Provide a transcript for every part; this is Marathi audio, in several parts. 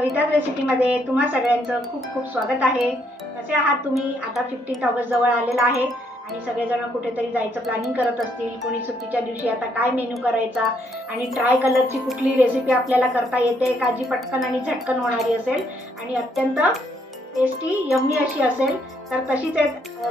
कविताज रेसिपीमध्ये तुम्हा सगळ्यांचं खूप खूप स्वागत आहे. कसे आहात तुम्ही? आता 15 ऑगस्ट जवळ आलेला आहे आणि सगळेजण कुठेतरी जायचं प्लॅनिंग करत असतील. कोणी सुट्टीच्या दिवशी आता काय मेनू करायचा आणि ट्राय कलरची कुठली रेसिपी आपल्याला करता येते का जी पटकन आणि झटकन होणारी असेल आणि अत्यंत टेस्टी यम्मी अशी असेल. तर तशीच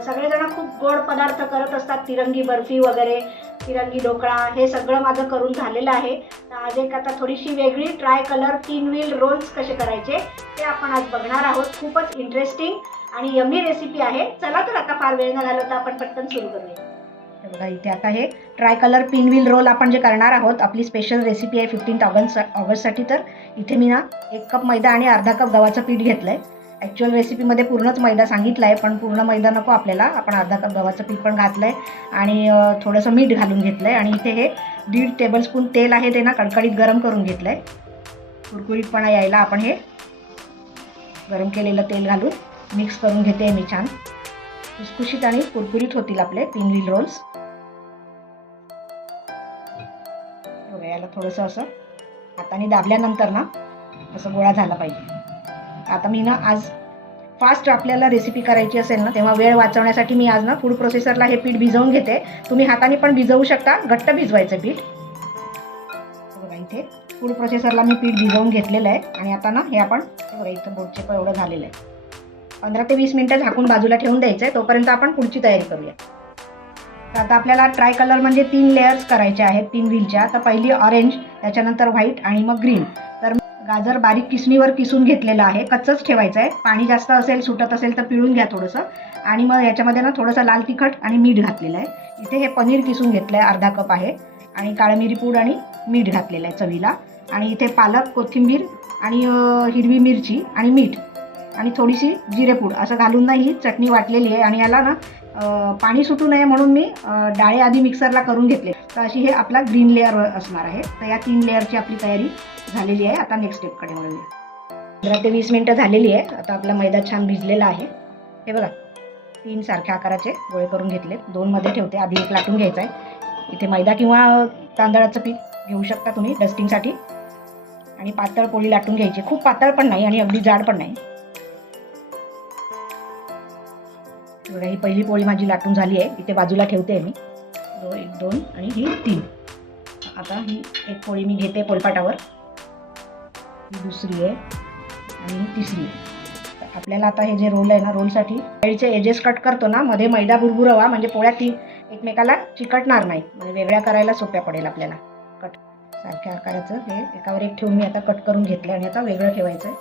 सगळेजण खूप गोड पदार्थ करत असतात. तिरंगी बर्फी वगैरे, तिरंगी ढोकळा, हे सगळं माझं करून झालेलं आहे. तर आज एक आता थोडीशी वेगळी ट्राय कलर 3 व्हील रोल्स कसे करायचे ते आपण आज बघणार आहोत. खूपच इंटरेस्टिंग आणि यम्मी रेसिपी आहे. चला तर आता फार वेळ न घालवता आपण पटकन सुरू करूया. बघा इथे आता हे ट्राय कलर 3 व्हील रोल आपण जे करणार आहोत, आपली स्पेशल रेसिपी आहे 15 ऑगस्टसाठी. तर इथे मी ना 1 कप मैदा आणि अर्धा कप गव्हाचं पीठ घेतलंय. ॲक्च्युअल रेसिपीमध्ये पूर्णच मैदा सांगितला आहे, पण पूर्ण मैदा नको आपल्याला. आपण अर्धा कप गव्हाचं पीठ पण घातलं आहे आणि थोडंसं मीठ घालून घेतलं आहे. आणि इथे हे 1.5 टेबलस्पून तेल आहे, ते ना कडकडीत गरम करून घेतलं आहे. कुरकुरीतपणा यायला आपण हे गरम केलेलं तेल घालून मिक्स करून घेते मी. छान खुसखुशीत आणि कुरकुरीत होतील आपले 3 व्हील रोल्स. याला थोडंसं असं हाताने दाबल्यानंतर ना असं गोळा झाला पाहिजे. आता मी ना आज फास्ट आपल्याला रेसिपी करायची असेल ना, तेव्हा वेळ वाचवण्यासाठी मी आज ना फूड प्रोसेसरला हे पीठ भिजवून घेते. तुम्ही हाताने पण भिजवू शकता, घट्ट भिजवायचं पीठ. बघा इथे फूड प्रोसेसरला मी पीठ भिजवून घेतलेलं आहे आणि आता ना हे आपण बघा इथं बोटचे पण एवढं झालेलं आहे. 15 ते 20 मिनिटं झाकून बाजूला ठेवून द्यायचं आहे. तोपर्यंत आपण पुढची तयारी करूया. तर आता आपल्याला ट्राय कलर म्हणजे 3 लेयर्स करायचे आहेत 3 व्हीलच्या. तर पहिली ऑरेंज, त्याच्यानंतर व्हाईट आणि मग ग्रीन. तर गाजर बारीक किसणीवर किसून घेतलेलं आहे. कच्चंच ठेवायचं आहे. पाणी जास्त असेल, सुटत असेल तर पिळून घ्या थोडंसं. आणि मग याच्यामध्ये ना थोडंसं लाल तिखट आणि मीठ घातलेलं आहे. इथे हे पनीर किसून घेतलं आहे, अर्धा कप आहे. आणि काळी मिरी पूड आणि मीठ घातलेलं आहे चवीला. आणि इथे पालक, कोथिंबीर आणि हिरवी मिरची आणि मीठ आणि थोडीशी जिरेपूड असं घालून ना ही चटणी वाटलेली आहे. आणि याला ना पाणी सुटू नये म्हणून मी डाळे आधी मिक्सरला करून घेतले. तर अशी हे आपला ग्रीन लेअर असणार आहे. तर या 3 लेअरची आपली तयारी झालेली आहे. आता नेक्स्ट स्टेपकडे वळूया. 15 ते 20 मिनिटं झालेली आहे. आता आपला मैदा छान भिजलेला आहे. हे बघा 3 सारख्या आकाराचे गोळे करून घेतले. 2 मध्ये ठेवते. आधी 1 लाटून घ्यायचा आहे. इथे मैदा किंवा तांदळाचं पीठ घेऊ शकता तुम्ही डस्टिंगसाठी. आणि पातळ पोळी लाटून घ्यायची. खूप पातळ पण नाही आणि अगदी जाड पण नाही. बघा ही पहिली पोळी माझी लाटून झाली आहे. इथे बाजूला ठेवते मी. 1, 2 आणि ही 3. आता ही 1 पोळी मी घेते पोलपाटावर. ही दुसरी आहे आणि ही तिसरी आहे. तर आपल्याला आता हे जे रोल आहे ना, रोलसाठी साईडचे एजेस कट करतो ना, मध्ये मैदा बुरबुरवा म्हणजे पोळ्या 3 एकमेकाला चिकटणार नाही. म्हणजे वेगळ्या करायला सोप्या पडेल आपल्याला. कट सारख्या आकाराचं हे एकावर एक ठेवून मी आता कट करून घेतलं आणि आता वेगळं ठेवायचं आहे.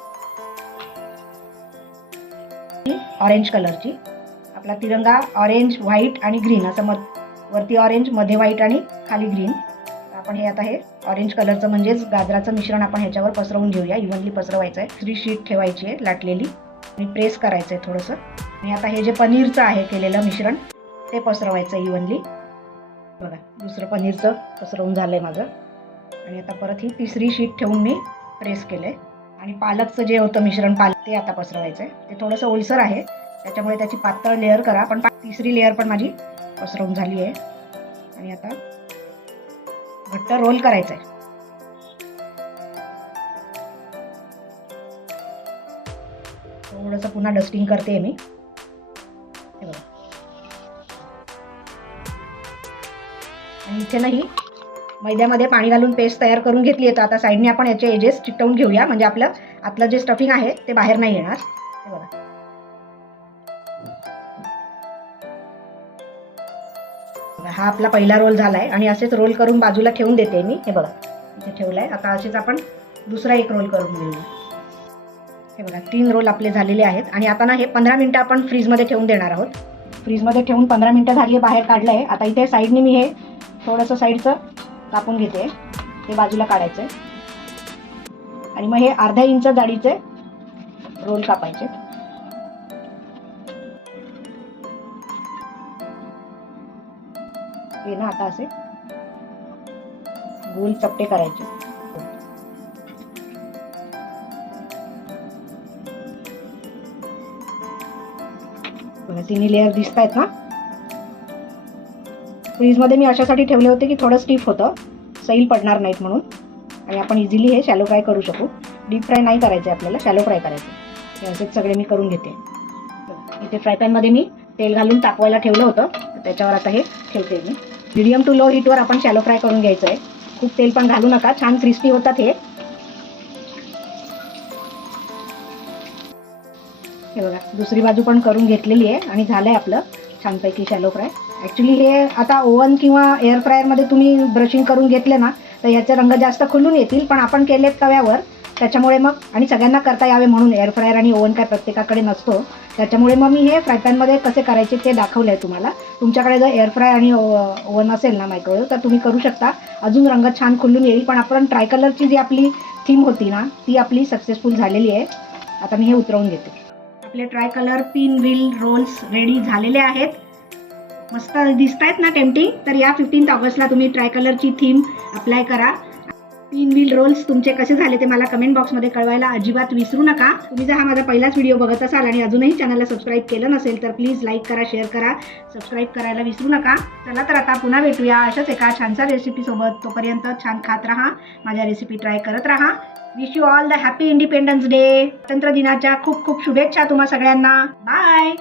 ऑरेंज कलरची आपला तिरंगा ऑरेंज, व्हाईट आणि ग्रीन असं वरती ऑरेंज, मध्ये व्हाईट आणि खाली ग्रीन. आपण हे आता हे ऑरेंज कलरचं म्हणजेच गाजराचं मिश्रण आपण ह्याच्यावर पसरवून घेऊया. इव्हनली पसरवायचं आहे. 3 शीट ठेवायची आहे लाटलेली आणि प्रेस करायचं आहे थोडंसं. आणि आता हे जे पनीरचं आहे केलेलं मिश्रण ते पसरवायचं आहे इव्हनली. बघा दुसरं पनीरचं पसरवून झालं आहे माझं. आणि आता परत ही 3री शीट ठेवून मी प्रेस केलं आहे. आणि पालकचं जे होतं मिश्रण पालक ते आता पसरवायचं आहे. ते थोडंसं ओलसर आहे, त्याच्यामुळे त्याची पातळ लेअर करा. पण 3री लेअर पण माझी पसरवून झाली आहे. आणि आता घट्ट रोल करायचं आहे. थोडंसं पुन्हा डस्टिंग करते मी. हे बघा. आणि इथे नाही मैद्यामध्ये पाणी घालून पेस्ट तयार करून घेतली आहे. तर आता साईडने आपण याचे एजेस चिकटवून घेऊया म्हणजे आपलं आतलं जे स्टफिंग आहे ते बाहेर नाही येणार. हे बघा. हा आपला पहिला रोल झाला आहे आणि असेच रोल करून बाजूला ठेवून देते मी. हे बघा इथे ठेवलं आहे. आता असेच आपण दुसरा 1 रोल करून घेऊया. हे बघा 3 रोल आपले झालेले आहेत. आणि आता ना हे 15 मिनिटं आपण फ्रीजमध्ये ठेवून देणार आहोत. फ्रीजमध्ये ठेवून 15 मिनिटं झाली आहे, बाहेर काढलं आहे. आता इथे साईडने मी हे थोडंसं साईडचं कापून घेते. ते बाजूला काढायचं आहे. आणि मग हे अर्धा इंच जाडीचे रोल कापायचे. हे ना आता असे गोल चपटे करायचे. तिन्ही लेअर दिसत आहेत ना. फ्रीजमध्ये मी अशासाठी ठेवले होते की थोडं स्टिफ होतं, सैल पडणार नाहीत म्हणून. आणि आपण इझिली हे शॅलो फ्राय करू शकू. डीप फ्राय नाही करायचं आहे आपल्याला, शॅलो फ्राय करायचं. हे असेच सगळे मी करून घेते. इथे फ्राय पॅनमध्ये मी तेल घालून तापवायला ठेवलं होतं, त्याच्यावर आता हे ठेवते मी. मीडियम टू लो हीटवर आपण शॅलो फ्राय करून घ्यायचं आहे. खूप तेल पण घालू नका, छान क्रिस्पी होतात हे. हे बघा, दुसरी बाजू पण करून घेतलेली आहे आणि झालंय आपलं छानपैकी शॅलो फ्राय. ॲक्च्युली हे आता ओव्हन किंवा एअर फ्रायरमध्ये तुम्ही ब्रशिंग करून घेतले ना तर याचे रंग जास्त खुलून येतील, पण आपण केलेत तव्यावर त्याच्यामुळे मग, आणि सगळ्यांना करता यावे म्हणून, एअर फ्रायर आणि ओव्हन काय प्रत्येकाकडे नसतो, त्याच्यामुळे मग मी हे फ्राय पॅनमध्ये कसे करायचे ते दाखवलं आहे तुम्हाला. तुमच्याकडे जर एअर फ्राय आणि ओव्हन असेल ना मायक्रोवेव्ह, तर तुम्ही करू शकता. अजून रंग छान खुलून येईल. पण आपण ट्राय कलरची जी आपली थीम होती ना ती आपली सक्सेसफुल झालेली आहे. आता मी हे उतरवून घेते. आपले tricolour pinwheel rolls ready झालेले आहेत. मस्त दिसत आहेत ना टेम्पटिंग. तर या 15 ऑगस्टला तुम्ही ट्राय कलरची थीम अप्लाय करा. पिन व्हील रोल्स तुमचे कसे झाले ते मला कमेंट बॉक्समध्ये कळवायला अजिबात विसरू नका. तुम्ही जर हा माझा पहिलाच व्हिडिओ बघत असाल आणि अजूनही चॅनलला सबस्क्राईब केलं नसेल तर प्लीज लाईक करा, शेअर करा, सबस्क्राईब करायला विसरू नका. चला तर आता पुन्हा भेटूया अशाच एका छानशा रेसिपीसोबत. तोपर्यंत छान खात राहा, माझ्या रेसिपी ट्राय करत राहा. Wish you all the happy independence day. स्वातंत्र्य दिनाच्या खूप खूप शुभेच्छा तुम्हा सगळ्यांना. बाय.